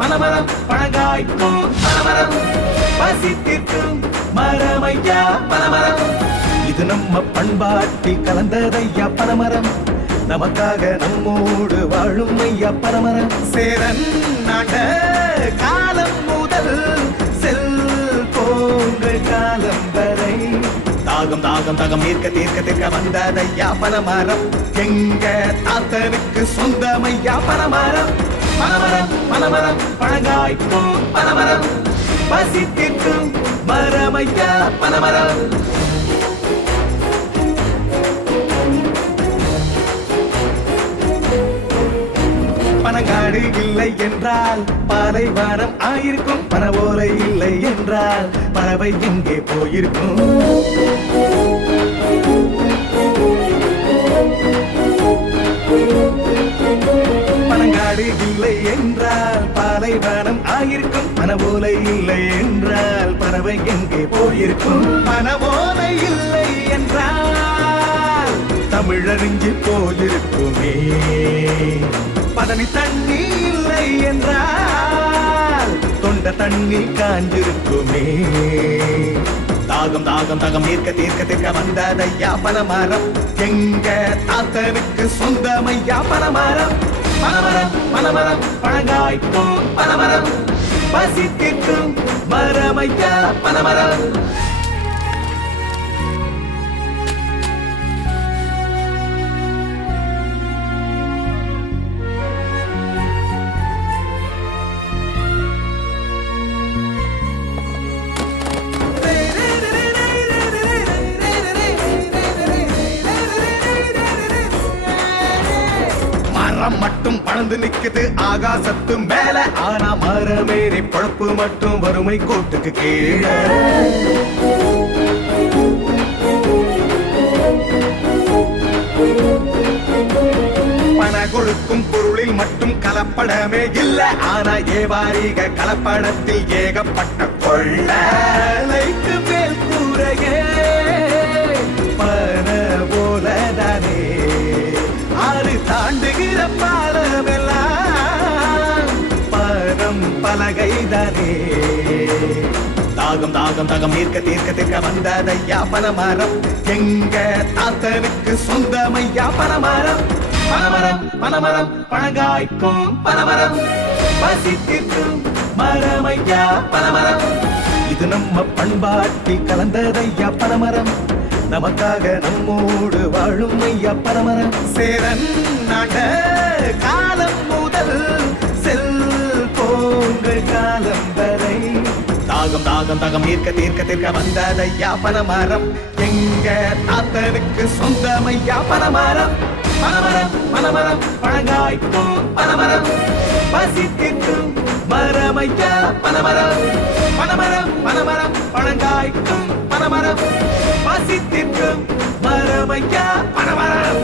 பனமரம் பழங்காய்க்கும் பனமரம் பசித்திற்கும் மரமையா பனமரம். இது நம்ம பண்பாட்டில் கலந்ததையா பனமரம். நமக்காக நம்மோடு வாழும் ஐயா பனமரம். சேரன் நாட்ட காலம் முதல் செல்போன்கள் காலம் வரை தாகம் தாகம் தாகம் தீர்க்க தீர்க்க தீர்க்க வந்ததையா பனமரம். எங்க தாத்தனுக்கு சொந்தமையா பனமரம். பனமரம் பனமரம் பழங்காய்க்கும் பனமரம் பசித்திற்கும் மரமையா பனமரம். பனங்காடு இல்லை என்றால் பாலைவனம் ஆயிருக்கும். பனவோலை இல்லை என்றால் பறவை எங்கே போயிருக்கும். பனங்காடு இல்லை என்றால் பாலைவனம் ஆயிருக்கும். பனவோலை இல்லை என்றால் பறவை எங்கே போயிருக்கும். பனவோலை இல்லை என்றால் தமிழறிஞ்சு போயிருக்குமே. பதனி தண்ணி இல்லை என்றால் தொண்ட தண்ணி காஞ்சிருக்குமே. தாகம் தாகம் தாகம் தீர்க்க தீர்க்க தீர்க்க வந்ததையா பனமரம். எங்க தாத்தனுக்கு சொந்தமையா பனமரம். பனமரம் பனமரம் பழங்காய்க்கும் பனமரம் பசித்திற்கும் மரமையா பனமரம். மட்டும் பறந்து நிக்குது ஆகாசத்து மேல. ஆனா மரமேறி பழப்பு மட்டும் வறுமை கோட்டுக்கு கீழே. பண கொடுக்கும் பொருளில் மட்டும் கலப்படமே இல்ல. ஆனா ஏவாரிக கலப்படத்தில் ஏகப்பட்ட கொள்ளைக்கு மேல் கூரையே பண போலதானே. ஆறு தாண்டுகிற பாலமெல்லாம் பணம் பலகைதானே. தாகம் தாகம் தாகம் தீர்க்க தீர்க்க தீர்க்க வந்ததையா பனமரம். எங்க தாத்தனுக்கு சொந்தமையா பனமரம். பனமரம் பனமரம் பழங்காய்க்கும் பனமரம் பசித்திற்கும் மரமையா பனமரம். இது நம்ம பண்பாட்டில் கலந்ததையா பனமரம். நமக்காக நம்மோடு வாழும் ஐயா பனமரம். சேரன் நாட்ட காலம் முதல் செல்போன்கள் காலம் வரை தாகம் தாகம் தாகம் தீர்க்க தீர்க்க தீர்க்க வந்ததையா பனமரம். எங்க தாத்தனுக்கு சொந்தமையா பனமரம். பனமரம் பனமரம் பழங்காய்க்கும் பனமரம் பசித்திற்கும் மரமையா பனமரம். பனமரம் பனமரம் பழங்காய்க்கும் பனமரம் பசித்திற்கும் மரமையா பனமரம்.